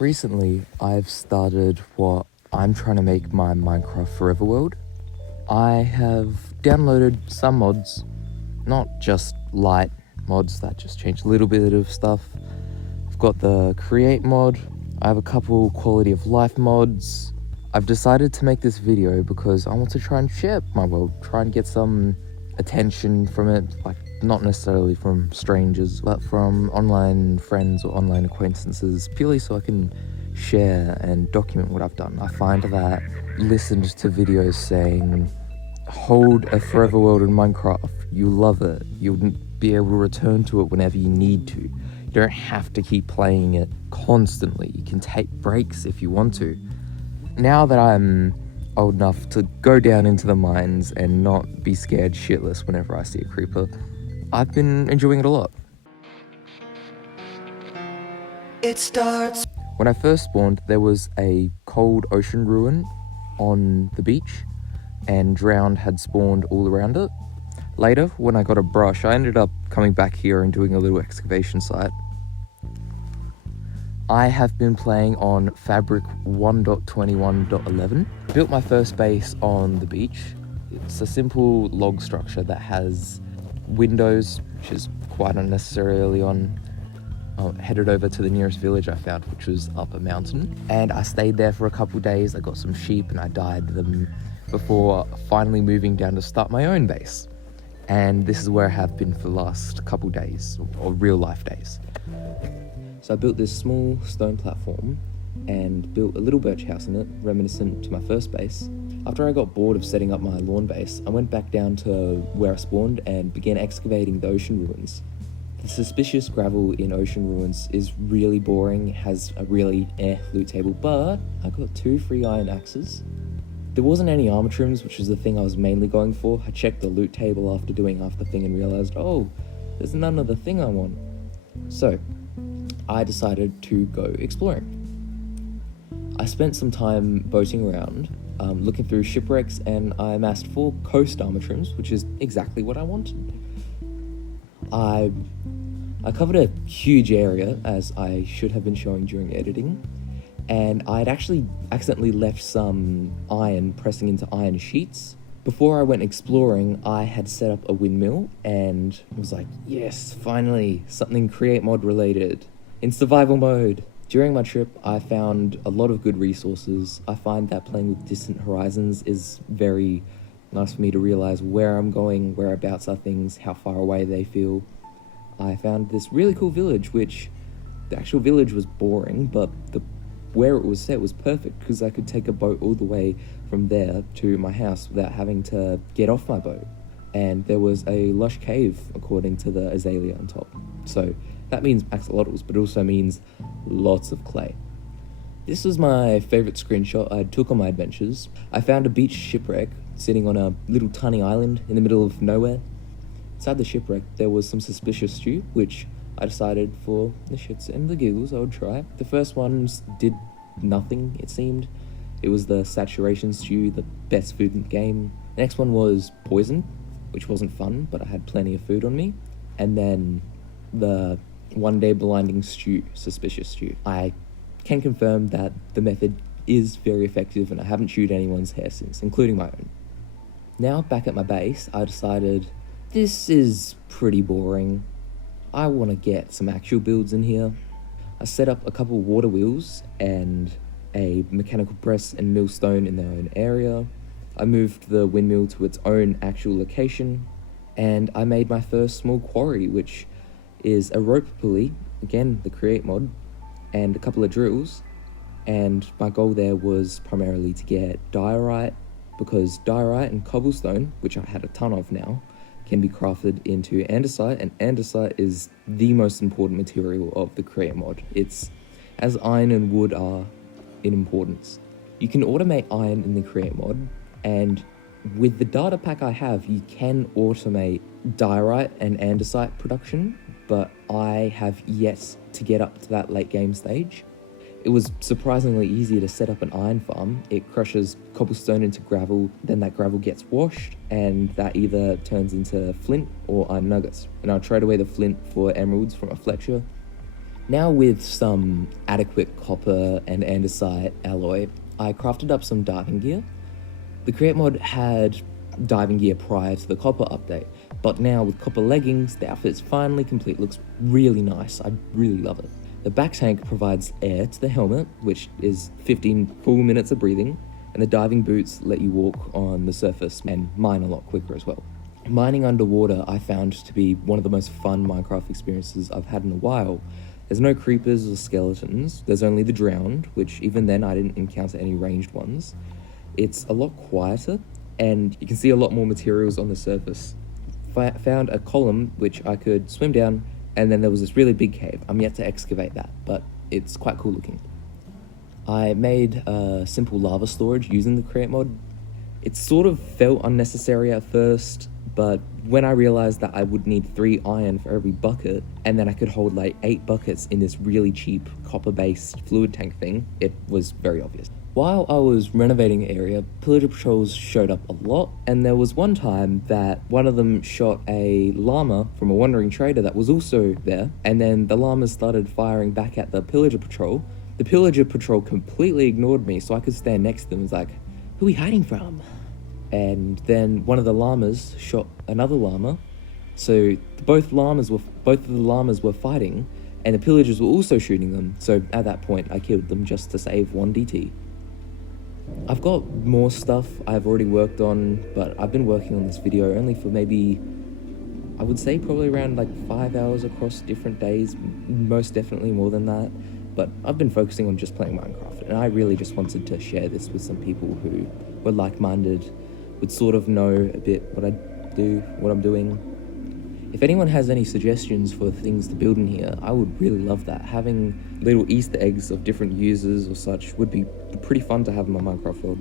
Recently, I've started what I'm trying to make my Minecraft forever world. I have downloaded some mods, not just light mods that just change a little bit of stuff. I've got the create mod, I have a couple quality of life mods. I've decided to make this video because I want to try and share my world, try and get some attention from it, like not necessarily from strangers, but from online friends or online acquaintances, purely so I can share and document what I've done. I find that listened to videos saying, hold a forever world in Minecraft, you love it, you'll be able to return to it whenever you need to. You don't have to keep playing it constantly, you can take breaks if you want to. Now that I'm old enough to go down into the mines and not be scared shitless whenever I see a creeper, I've been enjoying it a lot. It starts. When I first spawned, there was a cold ocean ruin on the beach, and drowned had spawned all around it. Later, when I got a brush, I ended up coming back here and doing a little excavation site. I have been playing on Fabric 1.21.11. I built my first base on the beach. It's a simple log structure that has windows, which is quite unnecessary early on. Headed over to the nearest village I found, which was up a mountain. And I stayed there for a couple days. I got some sheep and I dyed them before finally moving down to start my own base. And this is where I have been for the last couple days, or real life days. So I built this small stone platform and built a little birch house in it, reminiscent to my first base. After I got bored of setting up my lawn base, I went back down to where I spawned and began excavating the ocean ruins. The suspicious gravel in ocean ruins is really boring, has a really loot table, but I got 2 free iron axes. There wasn't any armor trims, which was the thing I was mainly going for. I checked the loot table after doing half the thing and realized, oh, there's none of the thing I want. So I decided to go exploring. I spent some time boating around, looking through shipwrecks, and I amassed 4 coast armor trims, which is exactly what I wanted. I covered a huge area, as I should have been showing during editing, and I'd actually accidentally left some iron pressing into iron sheets. Before I went exploring, I had set up a windmill and was like, yes, finally, something create mod related, in survival mode. During my trip, I found a lot of good resources. I find that playing with distant horizons is very nice for me to realize where I'm going, whereabouts are things, how far away they feel. I found this really cool village, which the actual village was boring, but where it was set was perfect because I could take a boat all the way from there to my house without having to get off my boat. And there was a lush cave, according to the azalea on top. So that means axolotls, but it also means lots of clay. This was my favourite screenshot I took on my adventures. I found a beach shipwreck sitting on a little tiny island in the middle of nowhere. Inside the shipwreck, there was some suspicious stew, which I decided for the shits and the giggles I would try. The first ones did nothing, it seemed. It was the saturation stew, the best food in the game. The next one was poison, which wasn't fun, but I had plenty of food on me. And then the one-day blinding stew, suspicious stew. I can confirm that the method is very effective and I haven't chewed anyone's hair since, including my own. Now back at my base, I decided this is pretty boring. I want to get some actual builds in here. I set up a couple water wheels and a mechanical press and millstone in their own area. I moved the windmill to its own actual location, and I made my first small quarry, which is a rope pulley, again the create mod, and a couple of drills. And my goal there was primarily to get diorite, because diorite and cobblestone, which I had a ton of now, can be crafted into andesite, and andesite is the most important material of the create mod. It's as iron and wood are in importance. You can automate iron in the create mod, and with the data pack I have, you can automate diorite and andesite production, but I have yet to get up to that late game stage. It was surprisingly easy to set up an iron farm. It crushes cobblestone into gravel, then that gravel gets washed, and that either turns into flint or iron nuggets. And I'll trade away the flint for emeralds from a Fletcher. Now with some adequate copper and andesite alloy, I crafted up some diving gear. The Create mod had diving gear prior to the copper update, but now with copper leggings, the outfit's finally complete. Looks really nice, I really love it. The back tank provides air to the helmet, which is 15 full minutes of breathing, and the diving boots let you walk on the surface and mine a lot quicker as well. Mining underwater I found to be one of the most fun Minecraft experiences I've had in a while. There's no creepers or skeletons, there's only the drowned, which even then I didn't encounter any ranged ones. It's a lot quieter, and you can see a lot more materials on the surface. Found a column which I could swim down, and then there was this really big cave. I'm yet to excavate that, but it's quite cool looking. I made a simple lava storage using the Create mod. It sort of felt unnecessary at first, but when I realized that I would need 3 iron for every bucket, and then I could hold like 8 buckets in this really cheap copper-based fluid tank thing, it was very obvious. While I was renovating the area, pillager patrols showed up a lot, and there was one time that one of them shot a llama from a wandering trader that was also there, and then the llamas started firing back at the pillager patrol. The pillager patrol completely ignored me, so I could stand next to them and was like, "Who are we hiding from?" And then one of the llamas shot another llama, so both of the llamas were fighting, and the pillagers were also shooting them, so at that point I killed them just to save 1 DT. I've got more stuff I've already worked on, but I've been working on this video only for maybe, I would say probably around like 5 hours across different days, most definitely more than that, but I've been focusing on just playing Minecraft, and I really just wanted to share this with some people who were like-minded, would sort of know a bit what I do, what I'm doing. If anyone has any suggestions for things to build in here, I would really love that. Having little Easter eggs of different users or such would be pretty fun to have in my Minecraft world,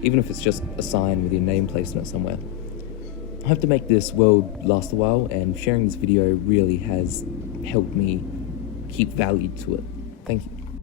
even if it's just a sign with your name placed on it somewhere. I hope to make this world last a while, and sharing this video really has helped me keep value to it. Thank you.